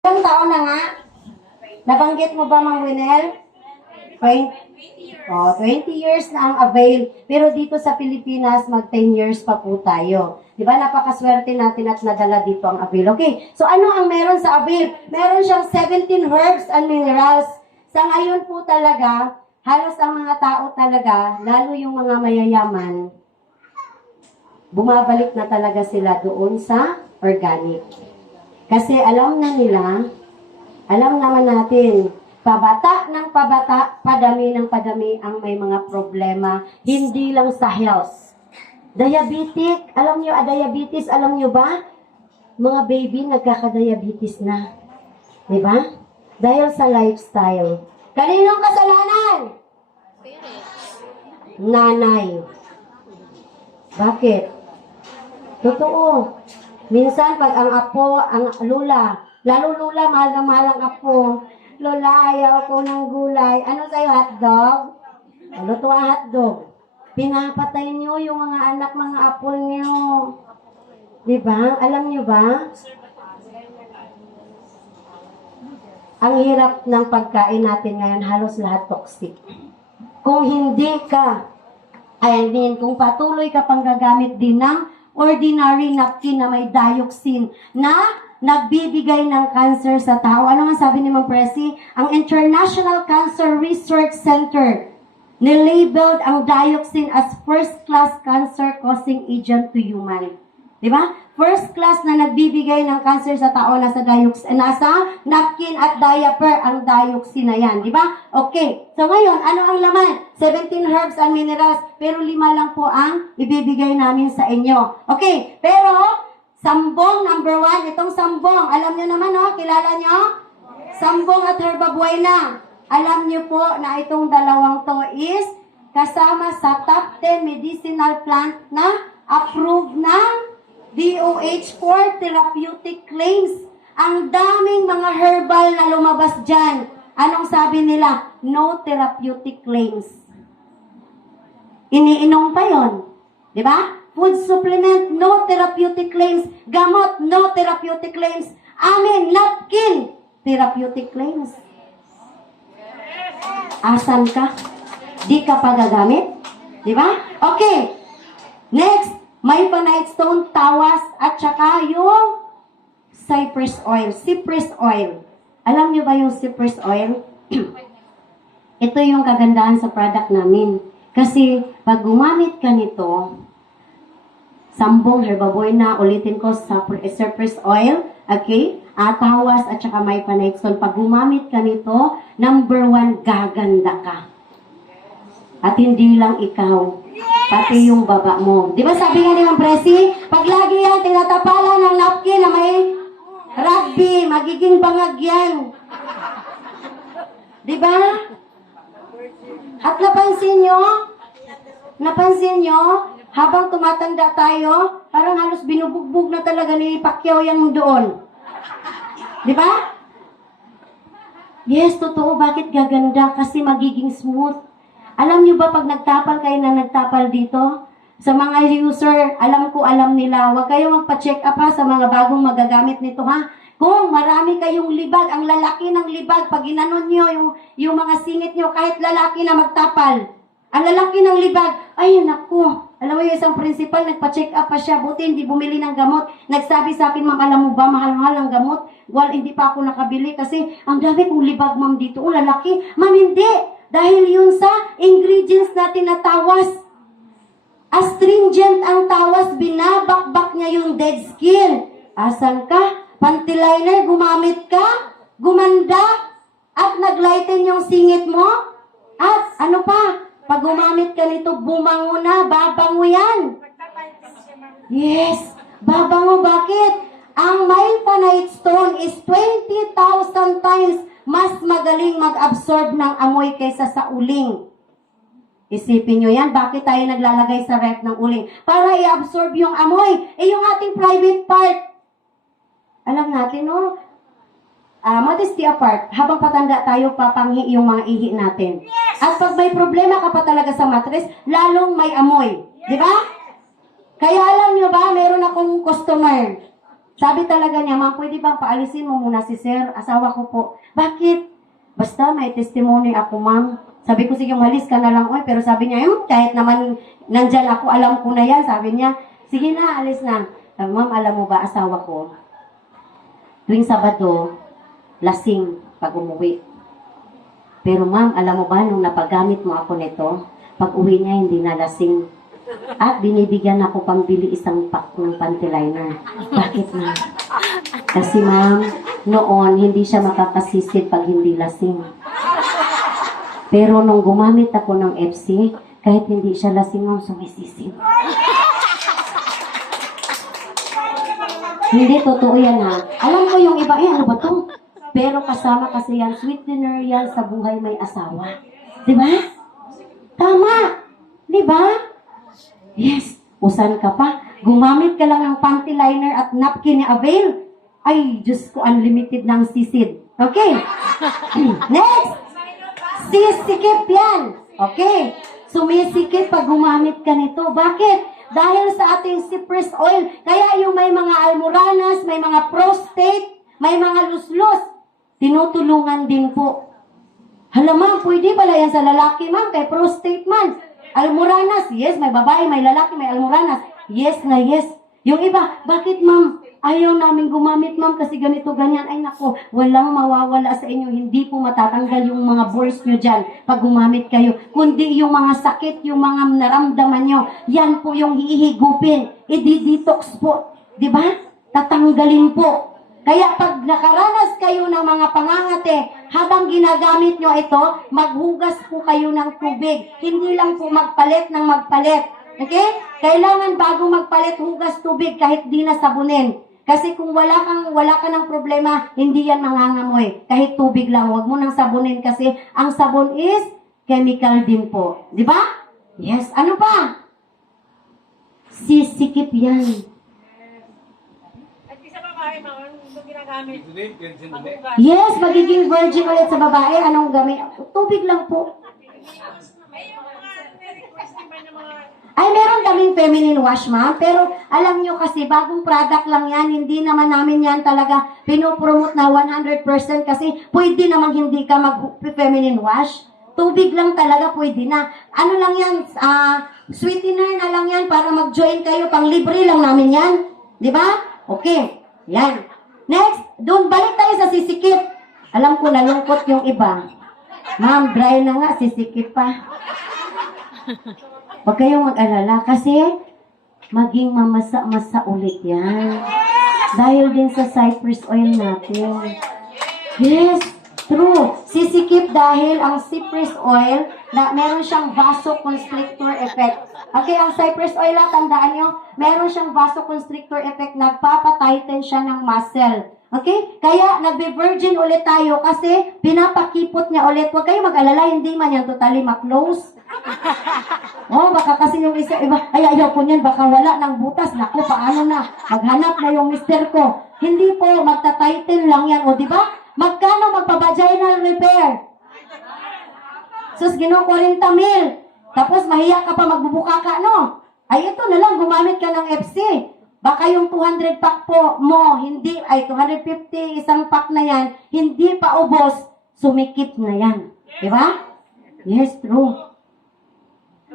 Ilang taon na nga? Nabanggit mo ba, Mang Winel? 20 years na ang avail. Pero dito sa Pilipinas, mag 10 years pa po tayo. Di ba? Napakaswerte natin at nadala dito ang avail. Okay, so ano ang meron sa avail? Meron siyang 17 herbs and minerals. Sa ngayon po talaga, halos ang mga tao talaga, lalo yung mga mayayaman, bumabalik na talaga sila doon sa organic. Kasi alam na nila, alam naman natin, pabata ng pabata, padami ng padami ang may mga problema, hindi lang sa health. Diabetic, alam nyo, diabetes, alam nyo ba? Mga baby nagkaka-diabetes na. Diba? Dahil sa lifestyle. Kaninong kasalanan? Nanay. Bakit? Totoo. Minsan, pag ang apo, ang lula, lalo lula, mahal na mahal ang apo. Lola, ayaw ko ng gulay. Ano sa'yo, hotdog? Luto ang hotdog. Pinapatay niyo yung mga anak, mga apo niyo. Diba? Alam niyo ba? Ang hirap ng pagkain natin ngayon, halos lahat toxic. Kung hindi ka, kung patuloy ka pang gagamit din ng ordinary napkin na may dioxin na nagbibigay ng cancer sa tao. Ano nga sabi ni Ma'am Presi? Ang International Cancer Research Center nilabeled ang dioxin as first-class cancer-causing agent to human. Diba? First class na nagbibigay ng cancer sa tao nasa napkin at diaper ang dioxin na yan. Diba? Okay. So ngayon, ano ang laman? 17 herbs and minerals, pero 5 lang po ang ibibigay namin sa inyo. Okay. Pero, sambong number 1, itong sambong, alam nyo naman, no? Kilala nyo? Sambong at herbabuena. Alam nyo po na itong dalawang to is kasama sa top 10 medicinal plant na approved ng DOH for therapeutic claims. Ang daming mga herbal na lumabas dyan. Anong sabi nila? No therapeutic claims. Iniinom pa yon, di ba? Food supplement, no therapeutic claims. Gamot, no therapeutic claims. Amin, napkin, therapeutic claims. Asan ka? Di ka pa gagamit? Di ba? Okay. Next. May panite stone, tawas, at saka yung cypress oil. Alam niyo ba yung cypress oil? Ito yung kagandahan sa product namin. Kasi, pag gumamit ka nito, sambong herbabuena, ulitin ko, cypress oil, okay? Tawas, at saka may panite stone. Pag gumamit ka nito, number 1, gaganda ka. At hindi lang ikaw, pati yung baba mo. Di ba sabi nga ni Ma'am Presi, pag lagi yan tinatapalan ng napkin na may rugby, magiging bangag yan. Di ba? At napansin nyo, habang tumatanda tayo, parang halos binubugbog na talaga ni Pacquiao yung doon. Di ba? Yes, totoo. Bakit gaganda? Kasi magiging smooth. Alam nyo ba pag nagtapal kayo na nagtapal dito? Sa mga user, alam nila. Huwag kayong magpa-check up ha sa mga bagong magagamit nito ha. Kung marami kayong libag, ang lalaki ng libag, pag inanon nyo yung mga singit nyo, kahit lalaki na magtapal. Ang lalaki ng libag, ay naku. Alam mo yung isang principal, nagpa-check up pa siya, buti hindi bumili ng gamot. Nagsabi sa akin, ma'am, alam mo ba, mahal-mahal ang gamot? Well, hindi pa ako nakabili kasi ang dami kong libag, ma'am, dito. O, lalaki. Ma'am, hindi. Dahil yun sa ingredients natin na tawas. Astringent ang tawas, binabakbak niya yung dead skin. Asan ka? Panty liner, gumamit ka? Gumanda? At naglighten yung singit mo? At ano pa? Pag gumamit ka nito, bumango na, babango yan. Yes, babango. Bakit? Ang may panite stone is 20,000 times mas magaling mag-absorb ng amoy kaysa sa uling. Isipin nyo yan, bakit tayo naglalagay sa ref ng uling? Para i-absorb yung amoy. Yung ating private part. Alam natin, no? Modesty apart, habang patanda tayo, papanghi yung mga ihi natin. Yes! At pag may problema ka pa talaga sa mattress, lalong may amoy. Yes! Di ba? Kaya alam nyo ba, meron akong customer. Sabi talaga niya, ma'am, pwede bang paalisin mo muna si sir? Asawa ko po. Bakit? Basta may testimony ako, ma'am. Sabi ko, sige, malis ka na lang. Oy, pero sabi niya, kahit naman nandyan ako, alam ko na yan. Sabi niya, sige na, alis na. Sabi, ma'am, alam mo ba, asawa ko, tuwing Sabado, lasing pag umuwi. Pero ma'am, alam mo ba, nung napagamit mo ako nito, pag uwi niya, hindi na lasing. At binibigyan ako pambili isang pack ng panty liner. Bakit ma'am? Kasi ma'am, noon, hindi siya makakasisid pag hindi lasing. Pero nung gumamit ako ng FC, kahit hindi siya lasing, ma'am, sumisisid. Hindi, totoo yan ha. Alam mo yung iba, ano ba to? Pero kasama kasi yan, sweetener yan sa buhay may asawa. Diba? Tama! Diba? Yes, usan ka pa. Gumamit ka lang ng panty liner at napkin ni Avail. Ay, Diyos ko, unlimited ng sisid. Okay. Next. Sisikip yan. Okay. Sumisikip pag gumamit ka nito. Bakit? Dahil sa ating cypress oil. Kaya yung may mga almoranas, may mga prostate, may mga luslos, tinutulungan din po. Hala ma'am, pwede pala yan sa lalaki ma'am, kay prostate man. Almoranas, yes, may babae, may lalaki, may almoranas. Yes na yes. Yung iba, bakit ma'am? Ayaw namin gumamit ma'am kasi ganito, ganyan. Ay nako, walang mawawala sa inyo. Hindi po matatanggal yung mga boils nyo dyan pag gumamit kayo. Kundi yung mga sakit, yung mga naramdaman nyo, yan po yung hihigupin. I-detox po. Diba? Tatanggalin po. Kaya pag nakaranas kayo ng mga pangangate, habang ginagamit nyo ito, maghugas po kayo ng tubig. Hindi lang po magpalit ng magpalit. Okay? Kailangan bago magpalit, hugas tubig kahit di na sabunin. Kasi kung wala ka ng problema, hindi yan mangangamoy. Kahit tubig lang, huwag mo nang sabunin kasi ang sabon is chemical din po. Di ba? Yes. Ano pa? Sisikip yan. Yes, magiging virgin ulit sa babae. Anong gamit? Tubig lang po. Ay, meron kaming feminine wash, ma'am. Pero alam nyo kasi, bagong product lang yan. Hindi naman namin yan talaga pinopromote na 100% kasi pwede namang hindi ka mag-feminine wash. Tubig lang talaga pwede na. Ano lang yan, sweetener na lang yan para mag-join kayo. Pang libre lang namin yan. Di ba? Okay. Yan. Next, doon balik tayo sa sisikip. Alam ko nalungkot yung iba. Ma'am, dry na nga, sisikip pa. Huwag kayong mag-alala kasi maging mamasa-masa ulit yan. Dahil din sa cypress oil natin. Yes, true. Sisikip dahil ang cypress oil, na meron siyang vasoconstrictor effect. Okay, ang cypress oil, tandaan nyo, meron siyang vasoconstrictor effect, nagpapatighten siya ng muscle. Okay? Kaya, nagbe-virgin ulit tayo kasi pinapakipot niya ulit. Huwag kayo mag-alala, hindi man yan totally ma-close. Oh, baka kasi yung isa, iba, ay ayaw ko niyan, baka wala ng butas. Naku, paano na? Maghanap na yung mister ko. Hindi po, magta-tighten lang yan. O, di ba? Magkano magpa-vaginal repair? Sus, gino 40 mil. Tapos mahiya ka pa magbubuka ka, no? Ay, ito na lang, gumamit ka ng FC. Baka yung 200 pack po mo, hindi, ay 250 isang pack na yan, hindi pa ubos, sumikip na yan. Diba? Yes, true.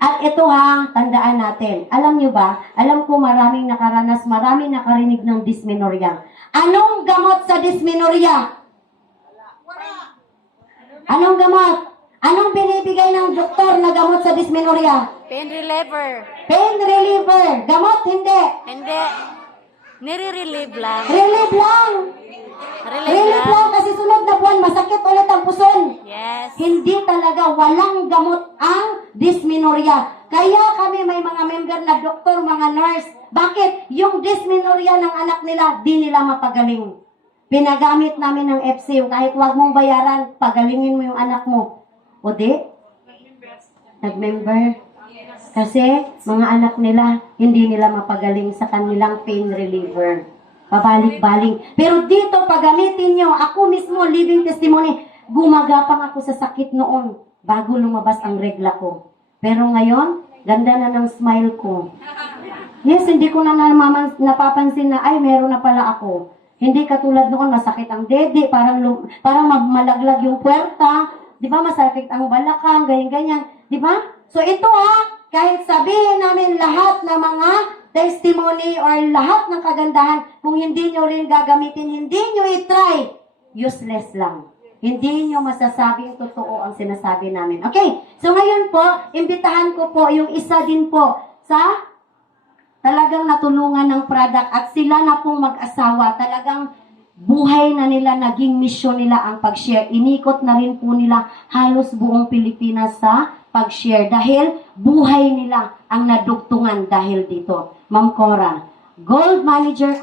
At ito ha, tandaan natin. Alam nyo ba, alam ko maraming nakaranas, maraming nakarinig ng dysmenorrhea. Anong gamot sa dysmenorrhea? Anong gamot? Anong binibigay ng doktor na gamot sa dysmenorrhea? Pain reliever. Pain reliever. Gamot, hindi. Hindi. Nire-relieve lang. Relieve lang. Relieve lang kasi sunod na buwan, masakit ulit ang puson. Yes. Hindi talaga, walang gamot ang dysmenorrhea. Kaya kami may mga member na doktor, mga nurse. Bakit? Yung dysmenorrhea ng anak nila, di nila mapagaling. Pinagamit namin ng FC, kahit wag mong bayaran, pagalingin mo yung anak mo. O di? Nag-member. Kasi mga anak nila, hindi nila mapagaling sa kanilang pain reliever. Pabalik-baling. Pero dito, pagamitin nyo, ako mismo, living testimony, gumagapang ako sa sakit noon bago lumabas ang regla ko. Pero ngayon, ganda na ng smile ko. Yes, hindi ko na napapansin na, ay, meron na pala ako. Hindi katulad noon, masakit ang dede, parang malaglag yung puwerta, di ba, masakit ang balakang, ganyan-ganyan, di ba? So ito kahit sabihin namin lahat ng mga testimony or lahat ng kagandahan, kung hindi nyo rin gagamitin, hindi nyo i-try, useless lang. Hindi nyo masasabing totoo ang sinasabi namin. Okay, so ngayon po, imbitahan ko po yung isa din po sa talagang natulungan ng product at sila na pong mag-asawa, talagang buhay na nila, naging mission nila ang pag-share. Inikot na rin po nila halos buong Pilipinas sa pag-share dahil buhay nila ang nadugtungan dahil dito. Ma'am Cora, Gold Manager